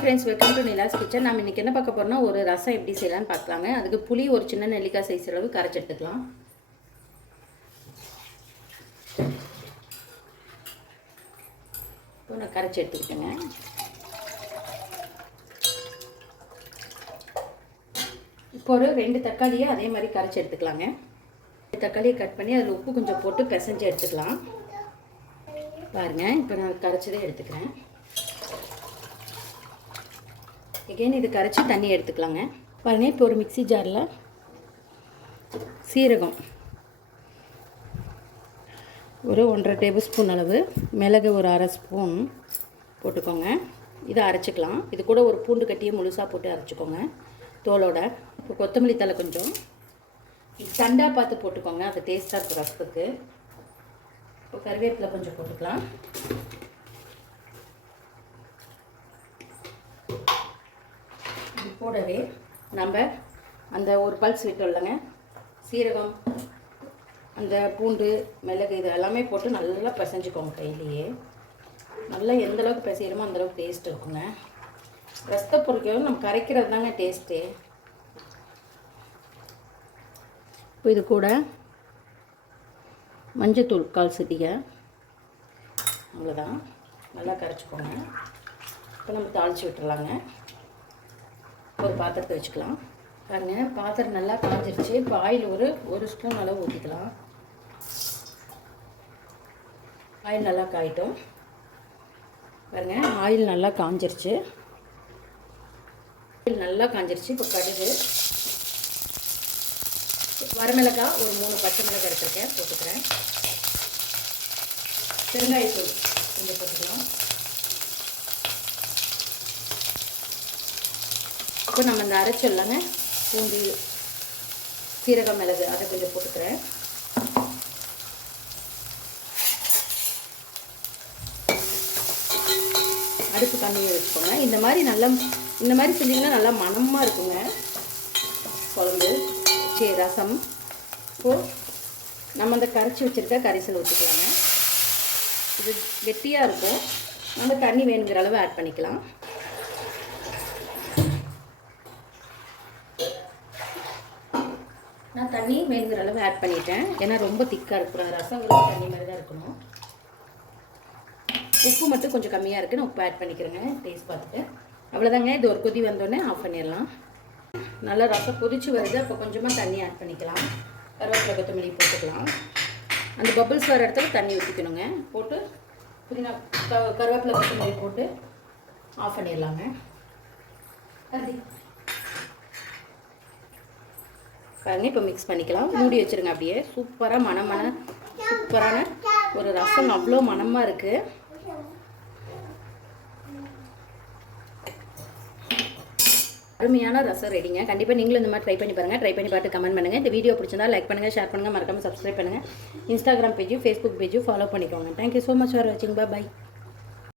Friends, welcome to Nila's kitchen. நம்ம இன்றைக்கி என்ன பார்க்க போகிறோம்னா, ஒரு ரசம் எப்படி செய்யலான்னு பார்க்கலாங்க. அதுக்கு புளி ஒரு சின்ன நெல்லிக்காய் சைஸ் அளவு கரைச்சி எடுத்துக்கலாம். இப்போ நான் கரைச்சி எடுத்துக்கிட்டேங்க. இப்போ ஒரு 2 தக்காளியை அதே மாதிரி கரைச்சி எடுத்துக்கலாங்க. தக்காளியை கட் பண்ணி அதில் உப்பு கொஞ்சம் போட்டு பிசைஞ்சு எடுத்துக்கலாம். பாருங்கள், இப்போ நான் கரைச்சதே எடுத்துக்கிறேன். எகைன் இது கரைச்சி தண்ணி எடுத்துக்கலாங்க. பாருங்கள், இப்போ ஒரு மிக்ஸி ஜாரில் சீரகம் ஒரு 1.5 டேபிள் ஸ்பூன் அளவு, மிளகு ஒரு 1/2 ஸ்பூன் போட்டுக்கோங்க. இதை அரைச்சிக்கலாம். இது கூட ஒரு பூண்டு கட்டியை முழுசாக போட்டு அரைச்சிக்கோங்க தோலோட. இப்போ கொத்தமல்லி தழை கொஞ்சம் தண்டாக பார்த்து போட்டுக்கோங்க, அது டேஸ்ட்டாக இருக்கும் ரசத்துக்கு. இப்போ கருவேப்பிலை கொஞ்சம் போட்டுக்கலாம். கூடவே நம்ம அந்த ஒரு பல்ஸ் விட்டோம் இல்லைங்க, சீரகம், அந்த பூண்டு, மிளகு இது எல்லாமே போட்டு நல்லா பிசைஞ்சுக்கோங்க. கையிலேயே நல்லா எந்தளவுக்கு பிசைகிறோமோ அந்தளவுக்கு டேஸ்ட் இருக்குங்க. ரசத்தை பொறுக்கவும் நம்ம கரைக்கிறது தாங்க டேஸ்ட்டு. இப்போ இது கூட மஞ்சத்தூள் 1/4 சிட்டிகை, அவ்வளோதான். நல்லா கரைச்சிக்கோங்க. இப்போ நம்ம தாளித்து விட்டுறலாங்க. ஒரு பாத்திரத்தை வச்சுக்கலாம். பாருங்கள், பாத்திரம் நல்லா காஞ்சிருச்சு. இப்போ ஆயில் ஒரு ஸ்பூன் அளவு ஊற்றிக்கலாம். ஆயில் நல்லா காயிட்டும். பாருங்கள், ஆயில் நல்லா காஞ்சிருச்சு. இப்போ கடுகு, வரமிளகாய் ஒரு 3 பச்சை மிளகாய் எடுத்துருக்கேன், போட்டுக்கிறேன். பெருங்காயத்தூள் கொஞ்சம் போட்டுக்கலாம். இப்போ நம்ம இந்த அரைச்சொல்லாங்க பூண்டு, சீரகம், மிளகு அதை கொஞ்சம் போட்டுக்கிறேன். அடுப்பு கம்மியாக வச்சுக்கோங்க. இந்த மாதிரி செஞ்சிங்கன்னா நல்லா மணமாக இருக்குங்க குழம்பு, ரசம். இப்போது நம்ம அந்த கரைச்சி வச்சுருக்க கரைசல் ஊற்றிக்கலாங்க. இது கெட்டியாக இருக்கும். நம்ம தண்ணி வேணுங்கிற அளவு ஆட் பண்ணிக்கலாம். நான் தண்ணி வேணுங்கிற அளவு ஆட் பண்ணிட்டேன். ஏன்னா ரொம்ப திக்காக இருக்கும் ரசம், தண்ணி மாதிரி தான் இருக்கணும். உப்பு மட்டும் கொஞ்சம் கம்மியாக இருக்குது, நான் உப்பு ஆட் பண்ணிக்கிறேங்க டேஸ்ட் பார்த்துட்டு. அவ்வளோதாங்க. இது ஒரு கொதி வந்தோடனே ஆஃப் பண்ணிடலாம். நல்லா ரசம் கொதிச்சு வருது. அப்போ கொஞ்சமாக தண்ணி ஆட் பண்ணிக்கலாம். கருவேப்பிலை, கொத்தமல்லி போட்டுக்கலாம். அந்த பபிள்ஸ் வர இடத்துல தண்ணி ஊற்றிக்கணுங்க. போட்டு புதினா, கருவேப்பிலை, கொத்தமல்லி போட்டு ஆஃப் பண்ணிடலாங்க. பாருங்க, இப்போ மிக்ஸ் பண்ணிக்கலாம். மூடி வச்சுருங்க அப்படியே. சூப்பராக சூப்பரான ஒரு ரசம், அவ்வளோ மணமாக இருக்குது. அருமையான ரசம் ரெடிங்க. கண்டிப்பாக நீங்களும் இந்த மாதிரி ட்ரை பண்ணி பாருங்கள். ட்ரை பண்ணி பார்த்து கமெண்ட் பண்ணுங்கள். இந்த வீடியோ பிடிச்சிருந்தா லைக் பண்ணுங்கள், ஷேர் பண்ணுங்கள், மறக்காமல் சப்ஸ்கிரைப் பண்ணுங்கள். இன்ஸ்டாகிராம் பேஜும் ஃபேஸ்புக் பேஜும் ஃபாலோ பண்ணிக்கோங்க. தேங்க்யூ ஸோ மச் ஃபார் வாட்சிங். பாய்.